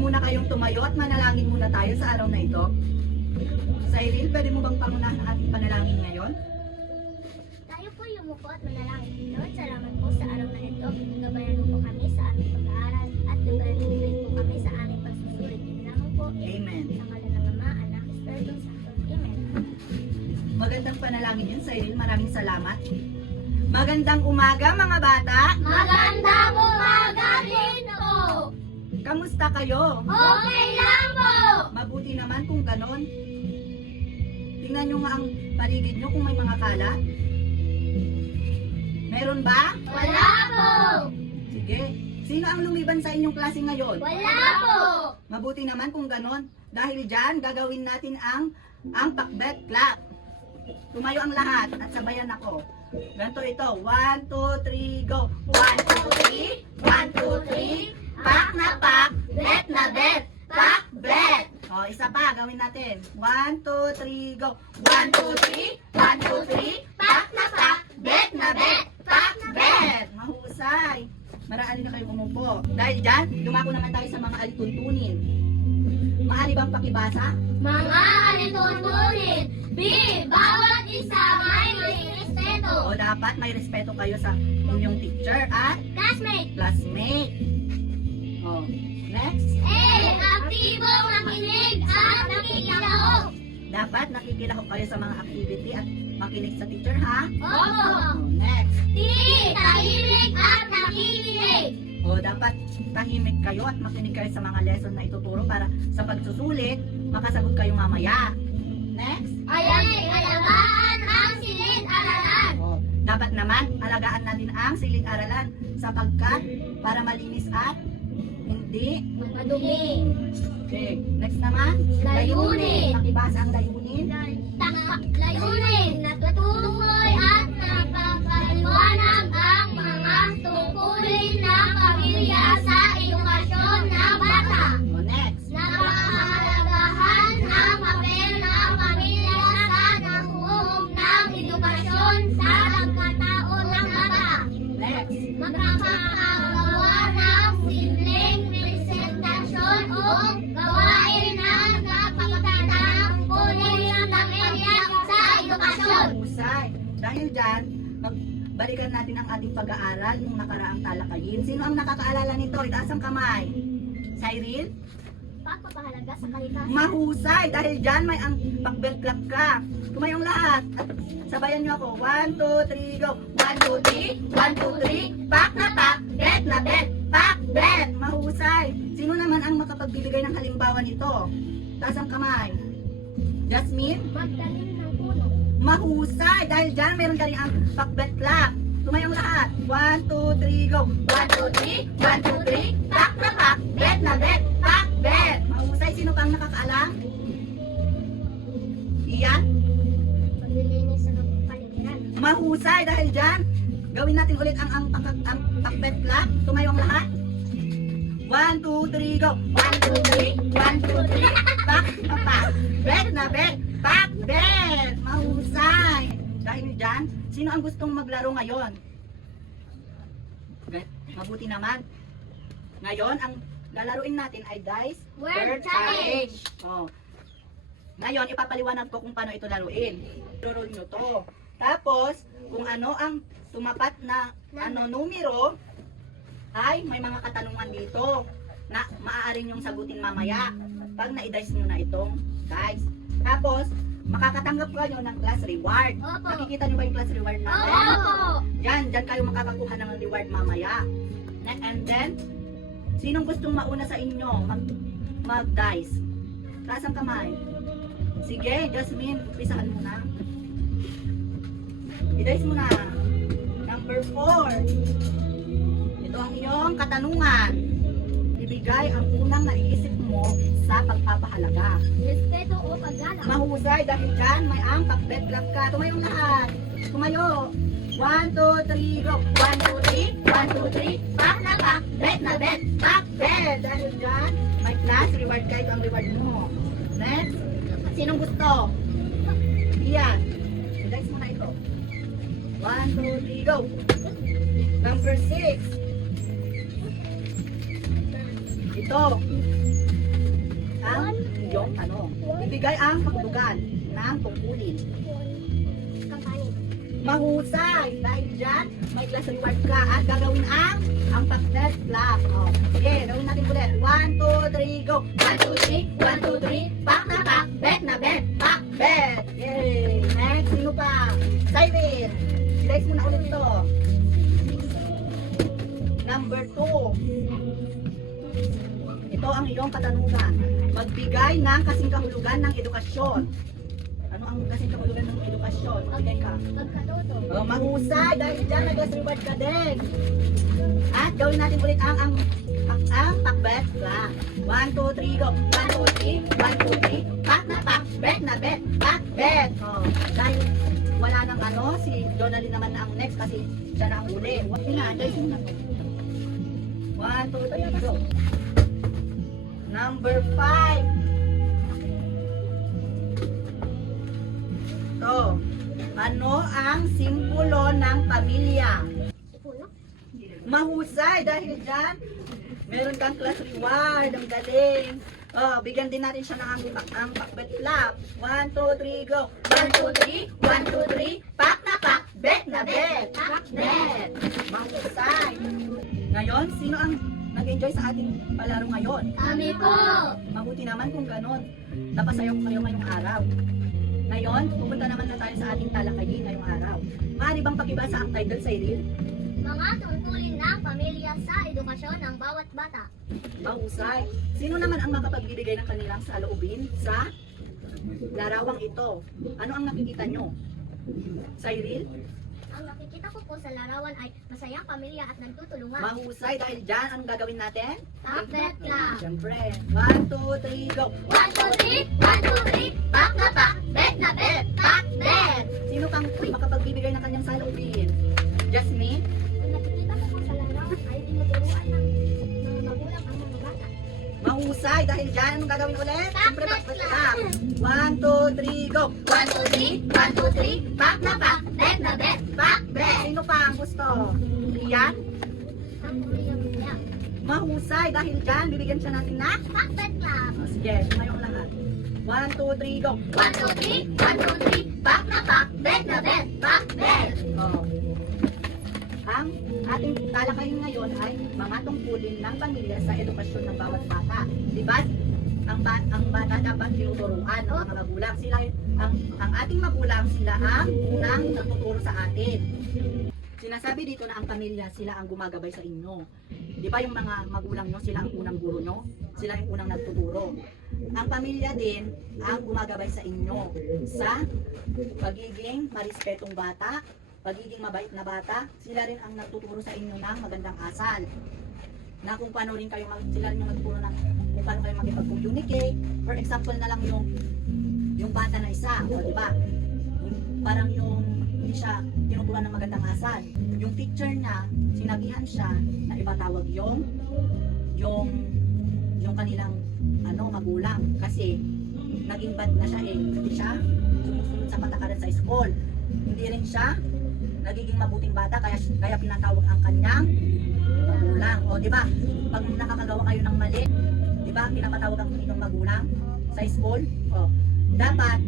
muna kayong tumayo at manalangin muna tayo sa araw na ito. Cyril, pwede mo bang pangunahan ang ating panalangin ngayon? Tayo po yumuko at manalangin. Lord, salamat po sa araw na ito. Gabayan mo po kami sa aming pag-aaral at gabayan mo po kami sa aming pagsusulit. Ginamang po. Amen. Sa ngalan ng Ama, Anak, Espiritu Santo. Amen. Magandang panalangin yun, Cyril. Maraming salamat. Magandang umaga, mga bata. Magandang umaga din po. Kamusta kayo? Okay lang po. Mabuti naman kung ganon. Tingnan nyo nga ang paligid nyo kung may mga kalat. Meron ba? Wala po. Sige. Sino ang lumiban sa inyong klase ngayon? Wala po. Mabuti naman kung ganon. Dahil dyan, gagawin natin ang pakbet clap. Tumayo ang lahat at sabayan ako. Ganito ito. 1, 2, 3, go. 1, 2, 3. 1, 2, 3. Pak na pak. Bet na bet. Pak, bet. O, isa pa. Gawin natin. 1, 2, 3, go. 1, 2, 3. 1, 2, 3. Pak na pak. Bet na bet. Pak, bet. Mahusay. Maraan na kayo umupo. Dahil dyan, dumako naman tayo sa mga alituntunin. Maaari bang pakibasa? Mga alituntunin. B. Bawat isa may respeto. O dapat may respeto kayo sa inyong teacher at Classmate. classmate. O, next. A. Aktibong makinig at nakikilahok. Dapat nakikilahok kayo sa mga activity at makinig sa teacher, ha? Opo. O, next. T. Tahimik at nakikinig. O, dapat tahimik kayo at makinig kayo sa mga lesson na ituturo para sa pagsusulit, makasagot kayo mamaya. Next. Alagaan ang silid-aralan. O, dapat naman alagaan natin ang silid-aralan sapagkat para malinis at hindi. Madumi. Okay. Next naman. Layunin. Pakibasa ang layunin. Layunin na tutukoy at napapaliwanag ang mga tungkulin ng pamilya sa edukasyon ng bata. O, next. Napahalagahan ang papel ng pamilya sa nakuhog ng edukasyon sa pagkataon ng bata. Next. Makakagawa ng simpleng presentasyon o gawain na napagtatangkulin ng pamilya sa edukasyon. Husay. Dahil dyan, balikan natin ang ating pag-aaral nung nakaraang talakayin. Sino ang nakakaalala nito? Itaas ang kamay. Cyril? Pagpapahalaga sa kalikasan. Mahusay. Dahil dyan, may ang pakbel clap ka. Tumayong lahat. At sabayan nyo ako. 1, 2, 3, go. 1, 2, 3. 1, 2, 3. Pak na pak. Bet na bet. Pak, bet. Mahusay. Sino naman ang makapagbibigay ng halimbawa nito? Taas ang kamay. Jasmine? Magtanim ng puno. Mahusay! Dahil dyan, meron ka rin ang pakbet clap. Tumayong lahat. 1, 2, 3, go. 1, 2, 3. 1, 2, 3. Pak na pak. Bet na bet. Pak, bet. Mahusay. Sino pa ang nakakaalam? Iyan? Paglilinis sa kapaligiran. Mahusay. Dahil dyan, gawin natin ulit ang pakbet clap. Tumayong lahat. 1, 2, 3, go. 1, 2, 3. 1, 2, 3. Pak na pak. Bet na bet. Pak, bet. Mahusay. Dahil dyan, sino ang gustong maglaro ngayon? Mabuti naman. Ngayon, ang lalaruin natin ay Dice Word Challenge. Oh. Ngayon, ipapaliwanag ko kung paano ito laruin. Roll nyo to. Tapos, kung ano ang tumapat na numero, ay may mga katanungan dito na maaaring yung sagutin mamaya pag na-dice nyo na itong dice. Tapos, makakatanggap kayo ng class reward. Opo. Nakikita nyo ba yung class reward natin? Opo. Yan, dyan kayo makakakuha ng reward mamaya. And then, sinong gustong mauna sa inyo mag-dice? Taas ang kamay. Sige, Jasmine, umpisahan mo na. I-dice mo na. Number 4. Ito ang iyong katanungan. Ibigay ang unang naiisip mo sa pagpapahalaga. Respeto o paggalang. Mahusay dahil dyan may ang pakbet clap ka. Tumayong lahat. Tumayo. 1, 2, 3, go. 1, 2, 3. 1, 2, 3. Pak na pak. Bet na bet. Pak, bet. Dahil dyan, may class reward ka. Ito ang reward mo. Next. Sinong gusto? Iyan. I-dice mo na ito. 1, 2, 3, go. Number 6. Ito. iyong tanong. Ibigay ang kahulugan ng tungkulin. Kampani. Mahusay! Dahil dyan, may class reward ka at gagawin ang pakbet clap. Oh. Sige, gawin natin ulit. 1, 2, 3, go! 1, 2, 3, 1, 2, 3, pak na pak, bet na bet, pak, bet! Yay! Next, sino pa? Cyril! Slice mo na ulit ito. Number 2. Ito ang iyong katanungan. Magbigay ng kasing kahulugan ng edukasyon. Ano ang kasing kahulugan ng edukasyon? Magbigay ka. Pagkatuto. Oh, mahusay dahil dyan nag-class reward ka din. At gawin natin ulit ang pakbet clap. 1, 2, 3, go. 1, 2, 3, 1, 2, 3, pak na pak, bet na bet, pak, bet. Oh, dahil wala nang si Jonalyn naman na ang next kasi siya na ang uli. Huwag na, guys, muna to. 1, 2, 3, go. Number 5. To, ano ang simbolo ng pamilya? Puno. Mahusay dahil dyan, meron kang class reward. Ang galing. Oh, bigyan din natin siya ng ang pakbet clap. 1, 2, 3, go. 1, 2, 3, 1, 2, 3, pak na pak, bet na bet, pak, bet. Mahusay. Ngayon, sino ang nag-enjoy sa ating palaro ngayon? Kami po. Mabuti naman kung ganon. Napasayaw ko kayo ngayong araw. Ngayon, pupunta naman na tayo sa ating talakayin ngayong araw. Maaari bang pakibasa ang title, Cyril? Mga tungkulin ng pamilya sa edukasyon ng bawat bata. Mahusay. Sino naman ang makapagbibigay ng kanilang saloobin sa larawang ito? Ano ang nakikita nyo? Cyril? Ang nakikita ko po sa larawan ay masayang pamilya at nagtutulungan. Mahusay dahil dyan, anong gagawin natin? Pakbet clap. Siyempre. 1, 2, 3, go! 1, 2, 3, 1, 2, 3, pak na pak, bet na bet, pak, bet. Sino pang makapagbibigay ng kanyang saloobin? Jasmine? Ang nakikita ko po sa larawan ay tinuturuan ng mga magulang ang mga bata. Mahusay dahil dyan, anong gagawin ulit? Siyempre, Pakbet pakbet clap. clap. 1, 2, 3, go! 1, 2, 3, 1, 2, 3, pak na pak, bet na bet, pak, bet. Sino pa ang gusto? Rian? Ang pamilya niya. Mahusay dahil dyan, bibigyan siya natin na. Pakbet clap. O, sige, ngayong lahat. 1, 2, 3, go! 1, 2, 3, 1, 2, 3, pak na pak, bet na bet, pak, bet. Oh. Ang ating talakayin ngayon ay mga tungkulin ng pamilya sa edukasyon ng bawat bata. Diba? Ang bata dapat tinuturuan ng mga magulang. Sila, ang ating magulang, sila ang unang nagtuturo sa atin. Sinasabi dito na ang pamilya, sila ang gumagabay sa inyo. Di ba yung mga magulang nyo, sila ang unang guro nyo? Sila yung unang nagtuturo. Ang pamilya din ang gumagabay sa inyo sa pagiging marispetong bata, pagiging mabait na bata. Sila rin ang nagtuturo sa inyo ng magandang asal. Na kung paano rin kayo, sila rin yung nagtuturo ng kung paano kayo makipag-communicate. For example na lang yung bata na isa, o di ba? Parang yung hindi siya tinuturuan ng magandang asal. Yung teacher niya, sinabihan siya na ipatawag yung kanilang magulang kasi naging bad na siya hindi siya sumusunod sa patakaran sa school. Hindi rin siya nagiging mabuting bata kaya pinatawag ang kanyang magulang. O di ba? Pag nakakagawa kayo ng mali, di ba? Pinapatawag ang inyong magulang sa school. O, dapat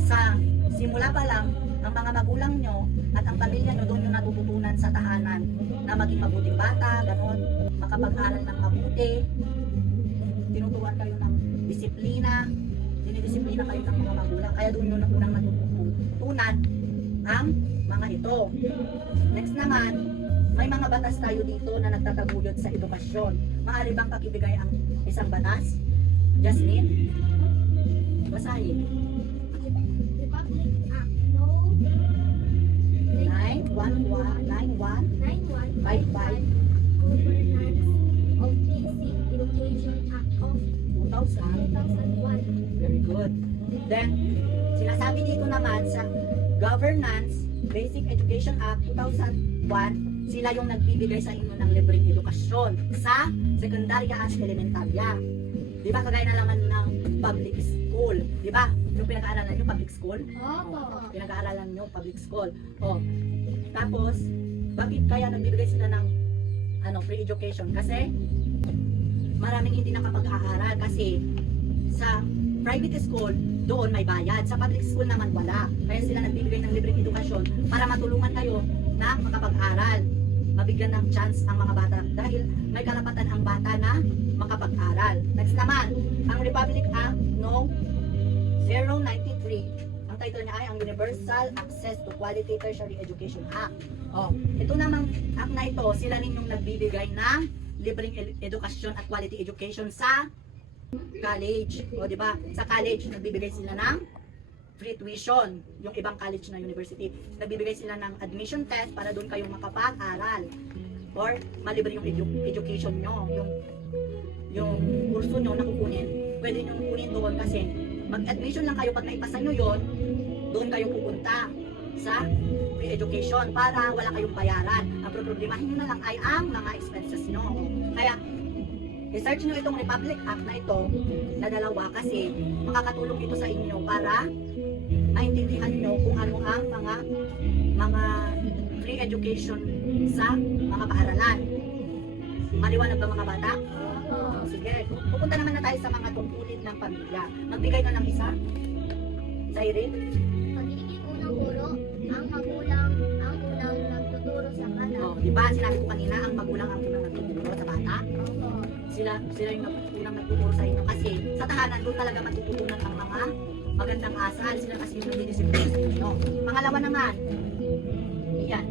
sa simula pa lang ang mga magulang nyo at ang pamilya nyo doon yung natututunan sa tahanan na maging mabuting bata, ganon, makapag-aral ng mabuti, tinuturuan kayo ng disiplina, dinidisiplina kayo ng mga magulang, kaya doon yun ang unang natututunan ang mga ito. Next naman, may mga batas tayo dito na nagtataguyod sa edukasyon. Maaari bang pakibigay ang isang batas? Jasmine? Basahin. Republic Act No. 9155 Governance of Basic Education Act of 2000. 2001. Very good. Then, sinasabi dito naman sa Governance Basic Education Act 2001, sila yung nagbibigay sa inyo ng libreng edukasyon sa sekundarya at elementarya. Di ba kagaya na naman ng public school? Di ba? Yung pinag-aaralan nyo, public school? Opo. Pinag-aaralan nyo, public school. O, tapos, bakit kaya nagbibigay sila ng free education? Kasi, maraming hindi nakapag-aaral kasi sa private school, doon may bayad. Sa public school naman wala. Kaya sila nagbibigay ng libreng edukasyon para matulungan kayo na makapag-aral. Mabigyan ng chance ang mga bata dahil may karapatan ang bata na makapag-aral. Next naman, ang Republic Act No. 093. Ang title niya ay ang Universal Access to Quality Tertiary Education Act. Oh, ito namang act na ito, sila rin yung nagbibigay ng libreng edukasyon at quality education sa college. O, di ba? Sa college, nagbibigay sila ng free tuition. Yung ibang college na university, nagbibigay sila ng admission test para doon kayong makapag-aral. Or, malibre yung education nyo. Yung kurso nyo na kukunin, pwede nyo kunin doon kasi mag-admission lang kayo pag naipasa nyo yun, doon kayo pupunta sa free education para wala kayong bayaran. Ang problemahin nyo na lang ay ang mga expenses nyo. Kaya, research nyo itong Republic Act na ito na dalawa kasi makakatulong ito sa inyo para maintindihan nyo kung ano ang mga free education sa mga paaralan. Maliwanag ba mga bata? Sige, pupunta naman na tayo sa mga tungkulin ng pamilya. Magbigay na ng isa sa Irene. Pagiging unang guro, ang magulang ang unang nagtuturo sa bata. Oh, di ba sinabi ko kanina ang magulang ang unang nagtuturo sa bata? Opo. Sila yung unang nagtuturo sa inyo kasi sa tahanan doon talaga matututunan ang mga magandang asal. Sila kasi yung nagdidisiplina sa inyo. Pangalawa naman, yan,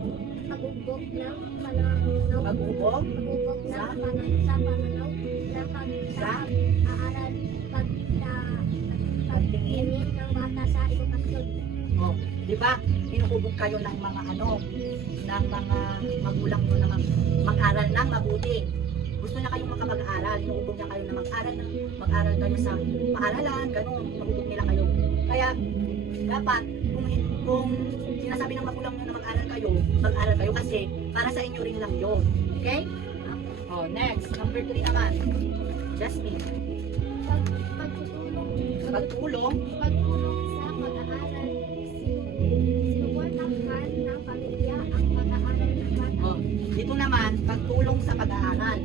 Pagugbog ng pananaw. pag-ubog Pagugbog ng Sa? sa pananaw. Sa pag-aaral. Pagtingin ng bata sa edukasyon. Oh, di ba? Inuubog kayo ng mga ng mga magulang nyo na mag-aral ng mabuti. Gusto niya kayong makapag-aral, inuubog niya kayo na mag-aral kayo sa paaralan, ganun, inuubog nila kayo. Kaya, dapat, kung sinasabi ng magulang nyo na mag-aral kayo kasi para sa inyo rin lang yun. Okay? Oh, next, number 3 naman. Jasmine. Pagtulong Pagtulong sa pag-aaral. Sinuportahan ng pamilya ang pag-aaral ng bata. Oh, dito naman, pagtulong sa pag-aaral.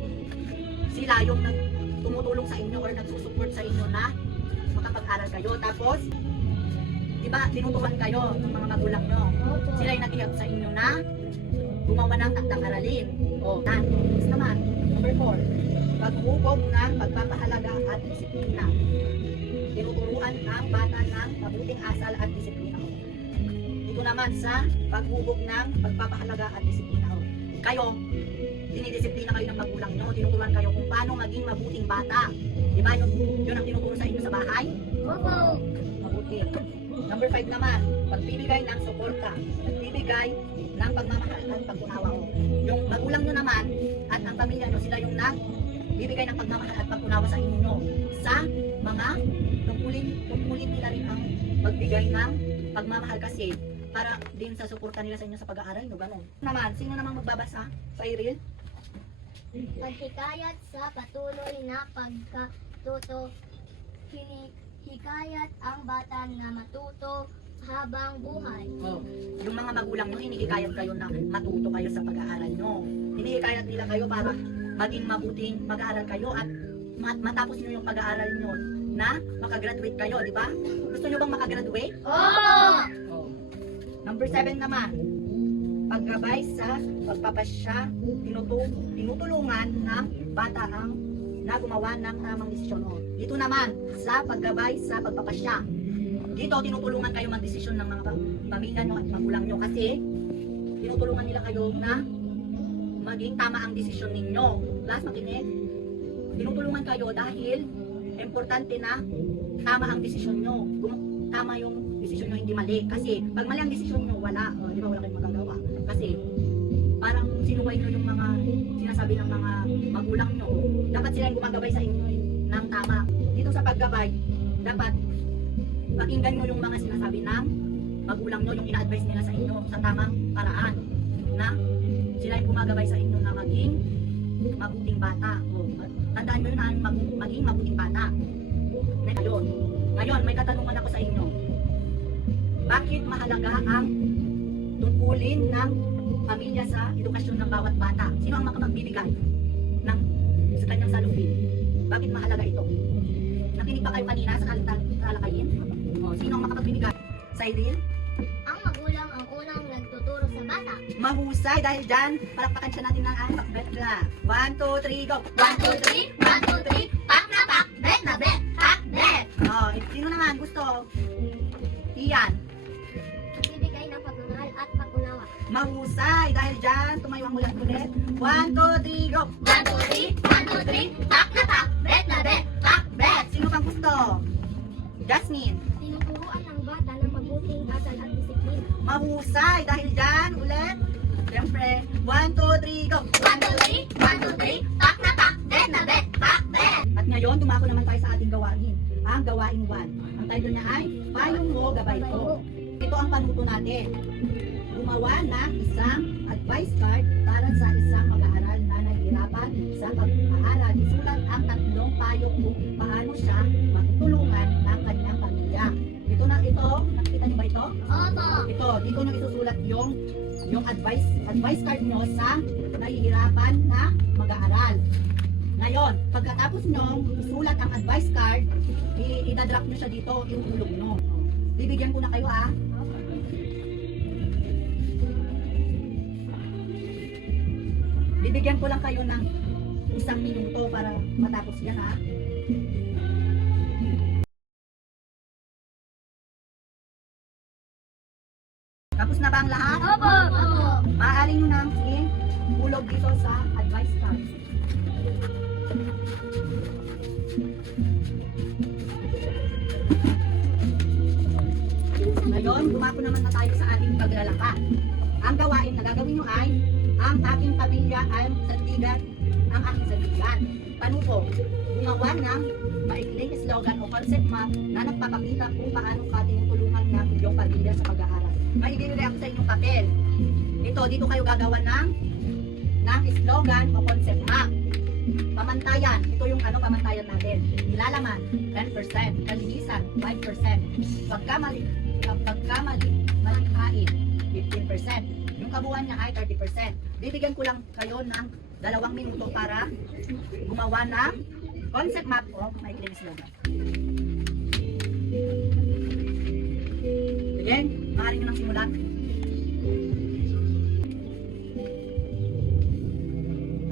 Sila yung tumutulong sa inyo or nagsusupport sa inyo na makapag-aral kayo. Tapos, di ba, tinutukan kayo ng mga magulang nyo. Opo. Sila yung nag-help sa inyo na gumawa ng takdang aralin. O, next naman, number 4. Pag-ubog ng pagpapahalaga at disiplina. Tinuturuan ang bata ng mabuting asal at disiplina. Dito naman sa pag-ubog ng pagpapahalaga at disiplina. Kayo, dinidisiplina kayo ng magulang nyo, tinuturuan kayo kung paano maging mabuting bata. Diba yun ang tinuturo sa inyo sa bahay? Opo. Mabuti. Number 5 naman, pagbibigay ng suporta, pagbibigay ng pagmamahal at pag-unawa mo. Yung magulang nyo naman at ang pamilya nyo, sila yung nagbibigay ng pagmamahal at pag-unawa sa inyo sa mga tungkulin nila rin ang magbigay ng pagmamahal kasi para din sa suporta nila sa inyo sa pag-aaral nyo, gano'n. Naman, sino namang magbabasa? Sa Iril? Paghikayat sa patuloy na pagkatuto. Hikayat ang bata na matuto habang buhay. Oh, yung mga magulang nyo, hinihikayat kayo na matuto kayo sa pag-aaral nyo. Hinihikayat nila kayo para maging mabuting mag-aaral kayo at matapos nyo yung pag-aaral nyo na makagraduate kayo, di ba? Gusto nyo bang makagraduate? Oh! Oh. Number 7 naman, paggabay sa pagpapasya, tinutulungan ng bata ang na gumawa ng tamang desisyon. Oh. Dito naman, sa paggabay sa pagpapasya. Dito, tinutulungan kayo mag-desisyon ng mga pamilya nyo at magulang nyo kasi tinutulungan nila kayo na maging tama ang desisyon ninyo. Last, makinig. Tinutulungan kayo dahil importante na tama ang desisyon nyo. Tama yung desisyon nyo, hindi mali. Kasi pag mali ang desisyon nyo, wala. Di ba, wala kayong magagawa. Kasi parang sinuway nyo yung mga sinasabi ng mga magulang nyo. Dapat sila yung gumagabay sa inyo ng tama. Dito sa paggabay, dapat pakinggan nyo yung mga sinasabi ng magulang nyo, yung ina-advise nila sa inyo sa tamang paraan. Na sila yung gumagabay sa inyo na maging mabuting bata. Tandaan nyo yun na maging mabuting bata. Ngayon, may katanungan ako sa inyo. Bakit mahalaga ang tungkulin ng pamilya sa edukasyon ng bawat bata? Sino ang makapagbibigay sa kanyang salubin? Bakit mahalaga ito? Nakinig pa kayo kanina sa tatalakayin? O, sino ang makapagbibigay? Cyril? Ang magulang ang unang nagtuturo sa bata. Mahusay dahil dyan, palakpakan siya natin ng ang pakbet na. 1, 2, 3, go! 1, 2, 3, 1, 2, 3, pak na pak, bet na bet, pak bet. O, sino naman gusto? Ian. Nagbibigay ng pagmamahal at pag-unawa. Mahusay dahil dyan, tumayo ang ulan ulit. 1, 2, 3, go! 1, 2, 3, 1, 2, 3, pak na pak, bet na bet, pak bet. Sino pang gusto? Jasmine. Tinuturuan ng bata ng mabuting asal at disiplina. Mahusay dahil dyan, ulit. Siyempre, 1, 2, 3, go! 1, 2, 3, 1, 2, 3, pak na pak, bet na bet, pak bet. At ngayon, dumako naman tayo sa ating gawain. Ang gawain 1. Ang title niya ay, Payong mo, gabay ko. Ito ang panuto natin. Gumawa ng isang advice card para sa isang mag-aaral na nahihirapan sa pag-aaral. Isulat ang 3 payo kung paano siya matutulungan ng kanyang pamilya. Ito, nakikita niyo ba ito? Opo. Ito, dito niyo isusulat yung advice card niyo sa nahihirapan na mag-aaral. Ngayon, pagkatapos nyo isulat ang advice card, idadrop nyo siya dito, iutulog nyo. Bibigyan ko na kayo ha. Bibigyan ko lang kayo ng 1 minuto para matapos yan ha. Tapos na ba ang lahat? Opo. Opo. Maaari nyo nang ihulog dito sa advice card. Ngayon, dumako naman na tayo sa ating paglalaka. Ang gawain na gagawin nyo ay, ang aking pamilya ay sandigan, ang aking sandigan. Panupo, gumawa ng maikling slogan o concept map na nagpapakita kung paano ka tinutulungan ng iyong pamilya sa pag-aaral. May ibibigay ako sa inyong papel. Ito, dito kayo gagawa ng slogan o concept map. Pamantayan, ito yung pamantayan natin. Ilalaman, 10%. Kalinisan, 5%. Pagkamalihain, 15%. Yung kabuuan niya ay 30%. Bibigyan ko lang kayo ng 2 minuto para gumawa ng concept map o maikling slogan. Sige, maaari nyo nang simulan.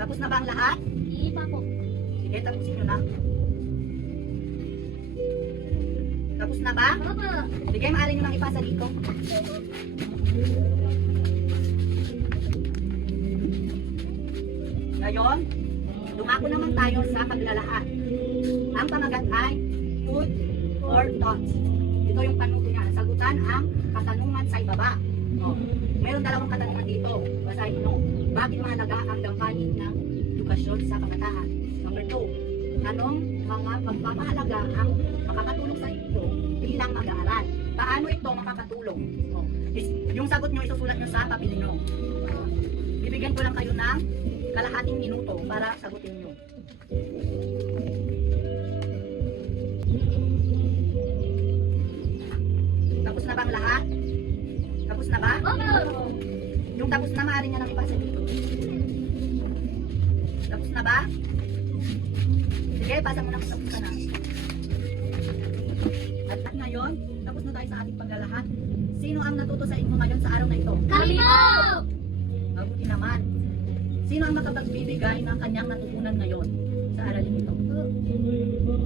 Tapos na ba ang lahat? Iiba po. Sige, tapusin nyo na. Tapos na ba? Opo. Sige, maaari nyo nang ipasa dito. Ngayon, dumako naman tayo sa paglalahat. Ang pamagat ay food for thoughts. Ito yung panuto niya. Sagutan ang katanungan sa ibaba. O, mayroon 2 katanungan dito. Basahin nyo. Bakit mahalaga ang gampanin ng edukasyon sa kabataan? Number 2. Anong mga pagpapahalaga ang makakatulong sa inyo bilang mag-aaral? Paano ito makakatulong? O, yung sagot nyo, isusulat nyo sa papel nyo. Bibigyan ko lang kayo ng kalahating minuto para sagutin nyo. Tapos na ba ang lahat? Tapos na ba? Opo. Yung tapos na, maaari niya nang ipasa dito. Tapos na ba? Sige, pasa mo na kung tapos ka na. At ngayon, tapos na tayo sa ating paglalahat. Sino ang natuto sa inyo ngayon sa araw na ito? Kami po. Mabuti naman. Sino ang makapagbibigay ng kanyang natutunan ngayon sa aralin ito?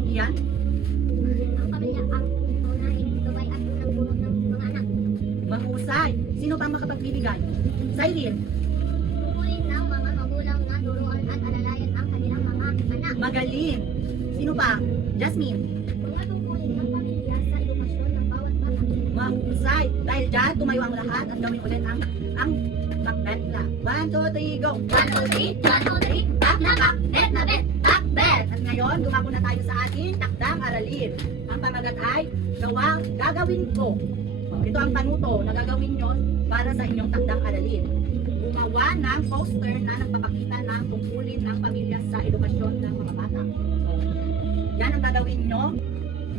Iyan? Ang pamilya ang unahin, gabay at unang bunot ng mga anak. Mahusay. Sino pa ang makapagbibigay? Cyril? Tungkulin ng mga magulang na turuan at alalayan ang kanilang mga anak. Magaling. Sino pa? Jasmine? Mga tungkulin ng pamilya sa edukasyon ng bawat bata. Mahusay. Dahil dyan, tumayo ang lahat at gawin ulit ang pakbet lang. 1, 2, 3, go! 1, 2, 3, 1, 2, 3, pak na pak, bet na bet, pak bet. At ngayon, dumako na tayo sa ating takdang aralin. Ang pamagat ay, gagawin ko. Ito ang panuto na gagawin nyo para sa inyong takdang aralin. Gumawa ng poster na nagpapakita ng tungkulin ng pamilya sa edukasyon ng mga bata. Yan ang gagawin nyo.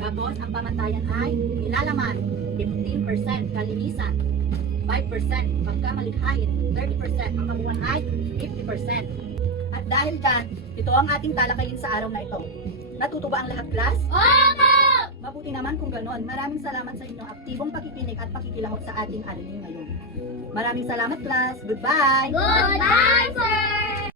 Tapos, ang pamantayan ay ilalaman, 15%, kalinisan, 5%, pagkamalikhain, 30%, ang kabuuan ay 50%. At dahil dyan, ito ang ating talakayin sa araw na ito. Natuto ba ang lahat, class? Opo! Mabuti mabuti naman kung ganon. Maraming salamat sa inyong aktibong pakikinig at pakikilahok sa ating aralin ngayon. Maraming salamat, class. Goodbye! Goodbye, sir!